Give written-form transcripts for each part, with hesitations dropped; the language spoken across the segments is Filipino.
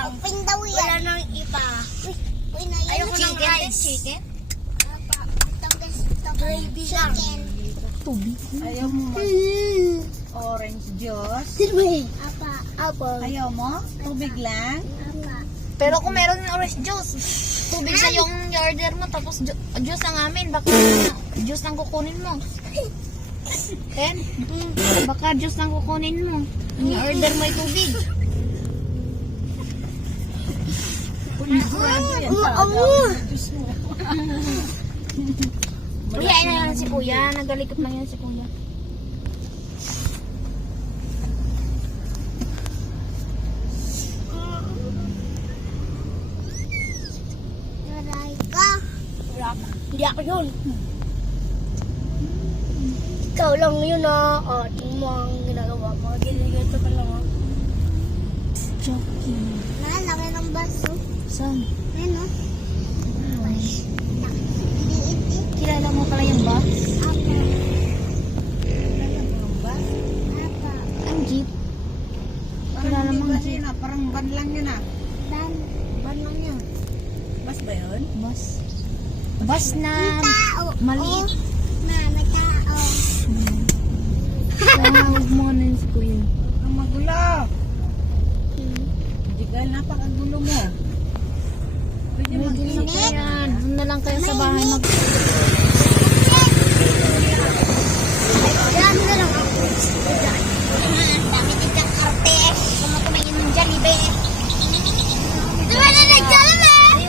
lang. Open daw yan. Wala nang iba. Uy, na yan. Ayoko ng rice. Chicken? Gravy lang. Tubig. Ayaw mo orange juice? Apa. Ayaw mo? Tubig lang? Apa. Pero kung meron ng orange juice, tubig sa yung order mo, tapos juice ang amin, baka juice lang kukunin mo. Ken, baka juice lang kukunin mo. Yung order mo ay tubig. Kuya, ina lang si kuya. Nagalikot lang yan si kuya. Aray ka. Hindi ako yun. Ikaw lang yun ah. Tingnan mo ang ginagawa mo. Ginagawa ka lang ah. Joking. Laki ng baso. Saan? Ano? Kilala mo pala yung bus? Apa. Apa. Ang jeep. Parang hindi bus yun ah. Parang van lang yun ah. Dan. Van lang yun. Bus ba yun? Bus. Bus na Tao. maliit. May tao. Huwag mo na si kuya. Ang magulo. Hindi ka napakagulo mo. Pwede mag-init. Kaya doon na lang kayo sa bahay mag... Yan na lang ako. Dami din kang arte. Gusto mo kumain ng Jollibee. Di ba na nag-Jollibee?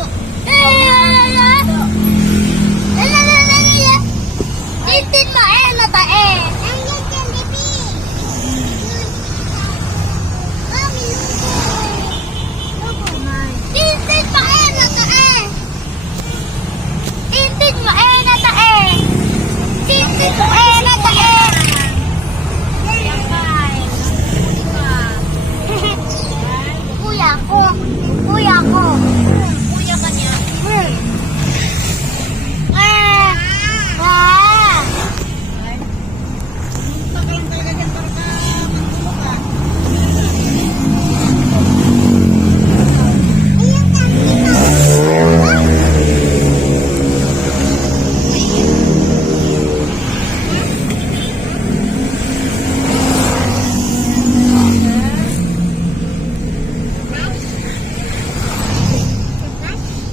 Tintin mo na tae. Ang yung Jollibee. Tintin mo na tae. Tintin mo na tae. Tintin mo na tae. Kuya ko. Kuya ko. Kuya ka niya. Taklan talaga dyan para ka magulo ka.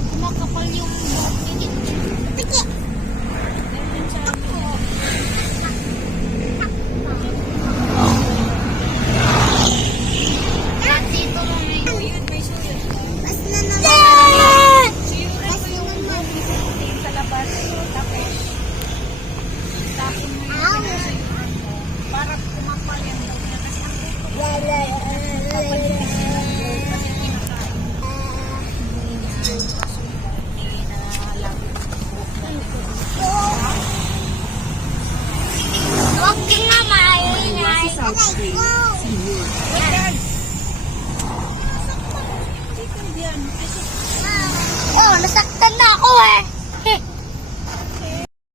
Kumakapal yung buhok niya. Dito mo may suyod, may suyod. Bas na naman. Bas naman. Sa labas. Tapos. Tapos mo Ow. para kumapal yan daw niya. Kasi ang buhok kapal yung kasi kinakain. Huwag ka nga maingay. Aray ko. Oh, nasaktan na ako eh.